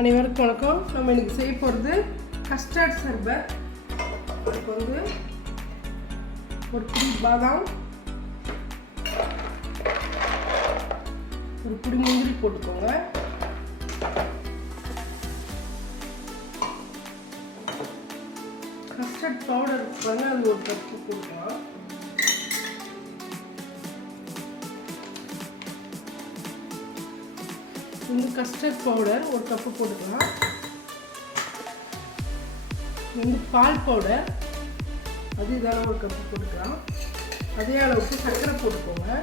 அனைவருக்கும் வணக்கம். நம்ம இன்றைக்கி செய்ய போகிறது கஸ்டர்ட் சர்பத். அதுக்கு வந்து ஒரு புடி பாதாம், ஒரு புடி முந்திரி போட்டுக்கோங்க. கஸ்டர்ட் பவுடர் பண்ண அது ஒரு கப்பு போட்டுக்கலாம். இந்த கஸ்டர்ட் பவுடர் ஒரு கப்பு போட்டுக்கலாம். இந்த பால் பவுடர் அது இதான ஒரு கப்பு போட்டுக்கலாம். அதே அளவுக்கு சர்க்கரை போட்டுக்கோங்க.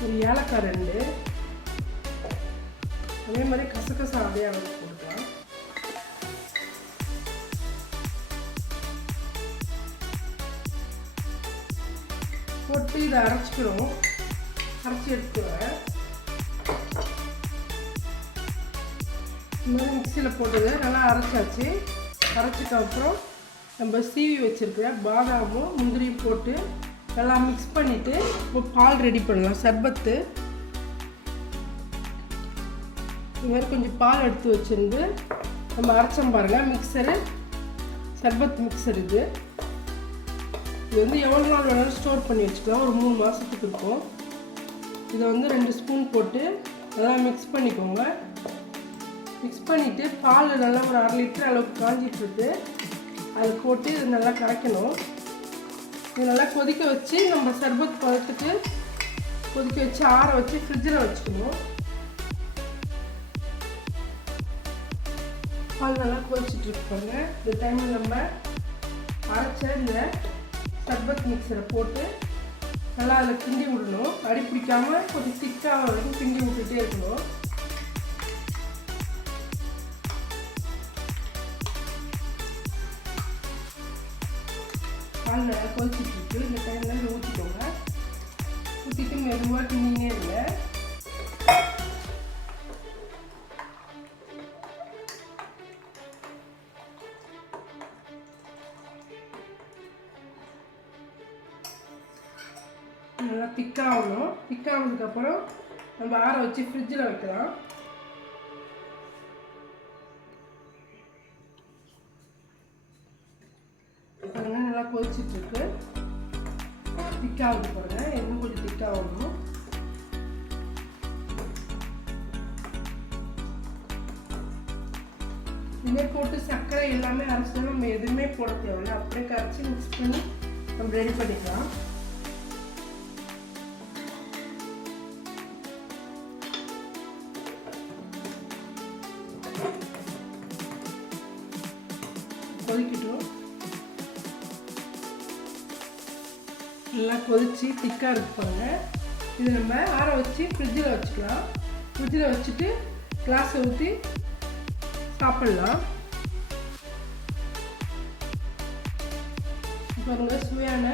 ஒரு ஏலக்காய் 2, அதே மாதிரி கசகசா அதே அளவுக்கு போட்டுக்கலாம். போட்டு இதை அரைச்சிக்கிறோம். அரைச்சி எடுத்துக்குவேன். இந்த மாதிரி மிக்சியில் போட்டது நல்லா அரைச்சாச்சு. அரைச்சிக்க அப்புறம் நம்ம சீவி வச்சுருக்கிற பாதாமும் முந்திரியும் போட்டு நல்லா மிக்ஸ் பண்ணிவிட்டு இப்போ பால் ரெடி பண்ணலாம். சர்பத்து இது மாதிரி கொஞ்சம் பால் எடுத்து வச்சுருந்து நம்ம அரைச்சோம் பாருங்கள். மிக்சரு சர்பத் மிக்சர் இது வந்து எவ்வளோ நாள் வேணாலும் ஸ்டோர் பண்ணி வச்சுக்கலாம். ஒரு 3 மாதத்துக்கு இருக்கும். இதை வந்து 2 ஸ்பூன் போட்டு நல்லா மிக்ஸ் பண்ணிக்கோங்க. மிக்ஸ் பண்ணிவிட்டு பால் நல்லா ஒரு 1/2 லிட்டர் அளவுக்கு காஞ்சிட்ருக்கு. அதை போட்டு இது நல்லா காய்க்கணும். இது நல்லா கொதிக்க வச்சு நம்ம சர்பத் பழத்துக்கு கொதிக்க வச்சு ஆற வச்சு ஃப்ரிட்ஜில் வச்சுக்கணும். பால் நல்லா கொதிச்சிட்ருப்பாங்க. இந்த டைமில் நம்ம அரைச்ச இந்த சர்பத் மிக்சரை போட்டு நல்லா அதில் கிண்டி விடணும். அடி பிடிக்காமல் கொஞ்சம் திக்காக வரைக்கும் கிண்டி விட்டுட்டே இருக்கணும். பால் நல்லா கொதிச்சிட்ருக்கு. இந்த டைமில் ஊற்றிக்கோங்க. ஊற்றிட்டு மெதுவாக கிண்டினே இருங்க. நல்லா திக்காகணும். திக்கானதுக்கப்புறம் நம்ம ஆற வச்சு ஃப்ரிட்ஜில் வைக்கலாம். நல்லா கொதிச்சிட்ருக்கு. திக்காகுது பாருங்க. இன்னும் கொஞ்சம் திக்காகணும். இதுமாரி போட்டு சர்க்கரை எல்லாமே அரைச்சி நம்ம எதுவுமே போட தேவையில்லை. அப்படியே கரைச்சி மிக்ஸ் பண்ணி நம்ம ரெடி பண்ணிக்கலாம். கொதிக்கட்டும். நல்லா கொதிச்சு திக்காக இருக்கு பாருங்க. இது நம்ம ஆற வச்சு ஃப்ரிட்ஜில் வச்சுக்கலாம். ஃப்ரிட்ஜில் வச்சுட்டு கிளாஸை ஊற்றி சாப்பிட்லாம். பாருங்க, சுவையான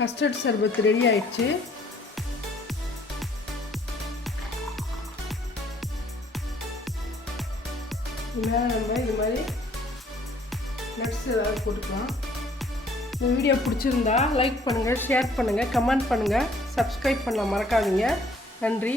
கஸ்டர்ட் சர்பத் ரெடி ஆயிடுச்சு. மேலே நம்ம இது மாதிரி நட்ஸ் ஏதாவது போட்டுக்கலாம். இந்த வீடியோ பிடிச்சிருந்தா லைக் பண்ணுங்கள், ஷேர் பண்ணுங்கள், கமெண்ட் பண்ணுங்கள், சப்ஸ்கிரைப் பண்ண மறக்காதீங்க. நன்றி.